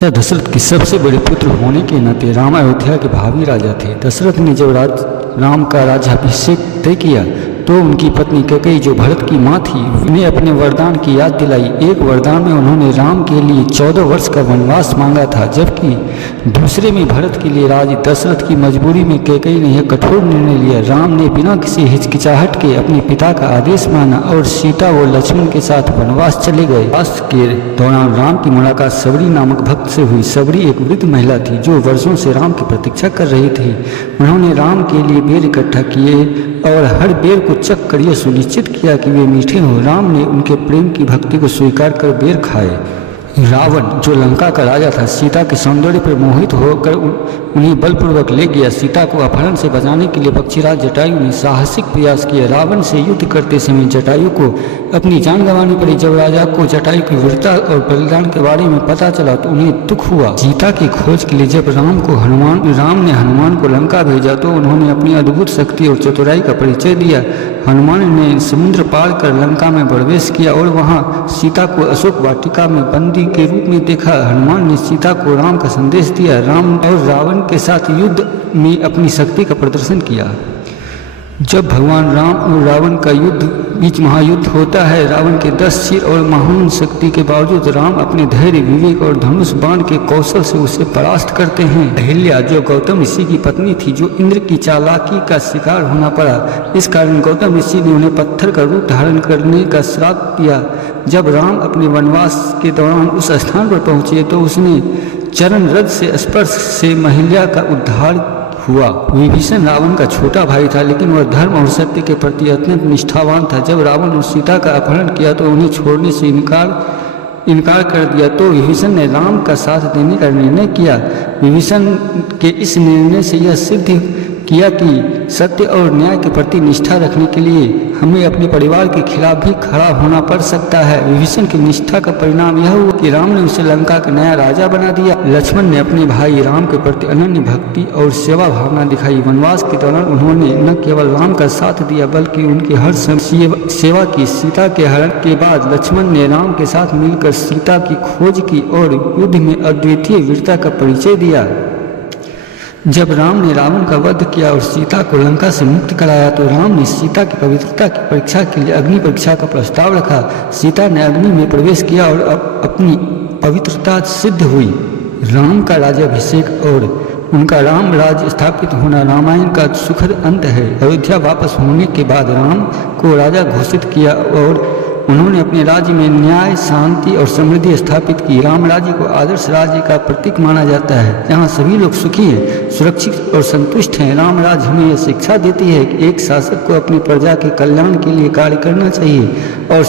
दशरथ के सबसे बड़े पुत्र होने के नाते राम अयोध्या के भावी राजा थे। दशरथ ने जब राम का राज्याभिषेक तय किया तो उनकी पत्नी कैकेयी, जो भरत की मां थी, उन्हें अपने वरदान की याद दिलाई। एक वरदान में उन्होंने राम के लिए 14 वर्ष का वनवास मांगा था, जबकि दूसरे में भरत के लिए राज। दशरथ की मजबूरी में कैकेयी ने यह कठोर निर्णय लिया। राम ने बिना किसी हिचकिचाहट के अपने पिता का आदेश माना और सीता व लक्ष्मण के साथ वनवास चले गए। वनवास के दौरान राम की मुलाकात सबरी नामक भक्त से हुई। सबरी एक वृद्ध महिला थी जो वर्षों से राम की प्रतीक्षा कर रही थी। उन्होंने राम के लिए बेर इकट्ठा किए और हर बेर को चख कर यह सुनिश्चित किया कि वे मीठे हों। राम ने उनके प्रेम की भक्ति को स्वीकार कर बेर खाए। रावण, जो लंका का राजा था, सीता के सौंदर्य पर मोहित होकर उन्हें बलपूर्वक ले गया। सीता को अपहरण से बचाने के लिए पक्षीराज जटायु ने साहसिक प्रयास किया। रावण से युद्ध करते समय जटायु को अपनी जान गंवानी पड़ी। जब राजा को जटायु की वीरता और बलिदान के बारे में पता चला तो उन्हें दुख हुआ। सीता की खोज के लिए जब राम ने हनुमान को लंका भेजा तो उन्होंने अपनी अद्भुत शक्ति और चतुराई का परिचय दिया। हनुमान ने समुद्र पार कर लंका में प्रवेश किया और वहां सीता को अशोक वाटिका में बंदी के रूप में देखा। हनुमान ने सीता को राम का संदेश दिया। राम और रावण के साथ युद्ध में अपनी शक्ति का प्रदर्शन किया। जब भगवान राम और रावण का बीच महायुद्ध होता है, रावण के 10 सिर और महान शक्ति के बावजूद राम अपने धैर्य, विवेक और धनुष बाण के कौशल से उसे परास्त करते हैं। अहिल्या, जो गौतम ऋषि की पत्नी थी, जो इंद्र की चालाकी का शिकार होना पड़ा। इस कारण गौतम ऋषि ने उन्हें पत्थर का रूप धारण करने का श्राप दिया। जब राम अपने वनवास के दौरान उस स्थान पर पहुंचे तो उसने चरण रज से स्पर्श से अहिल्या का उद्धार हुआ। विभीषण रावण का छोटा भाई था, लेकिन वह धर्म और सत्य के प्रति अत्यंत निष्ठावान था। जब रावण और सीता का अपहरण किया तो उन्हें छोड़ने से इनकार कर दिया तो विभीषण ने राम का साथ देने का निर्णय किया। विभीषण के इस निर्णय से यह सिद्ध किया कि सत्य और न्याय के प्रति निष्ठा रखने के लिए हमें अपने परिवार के खिलाफ भी खड़ा होना पड़ सकता है। विभीषण की निष्ठा का परिणाम यह हुआ कि राम ने उसे लंका का नया राजा बना दिया। लक्ष्मण ने अपने भाई राम के प्रति अनन्य भक्ति और सेवा भावना दिखाई। वनवास के दौरान उन्होंने न केवल राम का साथ दिया बल्कि उनकी हर सेवा की। सीता के हरण के बाद लक्ष्मण ने राम के साथ मिलकर सीता की खोज की और युद्ध में अद्वितीय वीरता का परिचय दिया। जब राम ने रावण का वध किया और सीता को लंका से मुक्त कराया तो राम ने सीता की पवित्रता की परीक्षा के लिए अग्नि परीक्षा का प्रस्ताव रखा। सीता ने अग्नि में प्रवेश किया और अपनी पवित्रता सिद्ध हुई। राम का राज्याभिषेक और उनका राम राज्य स्थापित होना रामायण का सुखद अंत है। अयोध्या वापस होने के बाद राम को राजा घोषित किया और उन्होंने अपने राज्य में न्याय, शांति और समृद्धि स्थापित की। राम राज्य को आदर्श राज्य का प्रतीक माना जाता है, जहाँ सभी लोग सुखी हैं, सुरक्षित और संतुष्ट हैं। राम राज्य हमें यह शिक्षा देती है कि एक शासक को अपनी प्रजा के कल्याण के लिए कार्य करना चाहिए और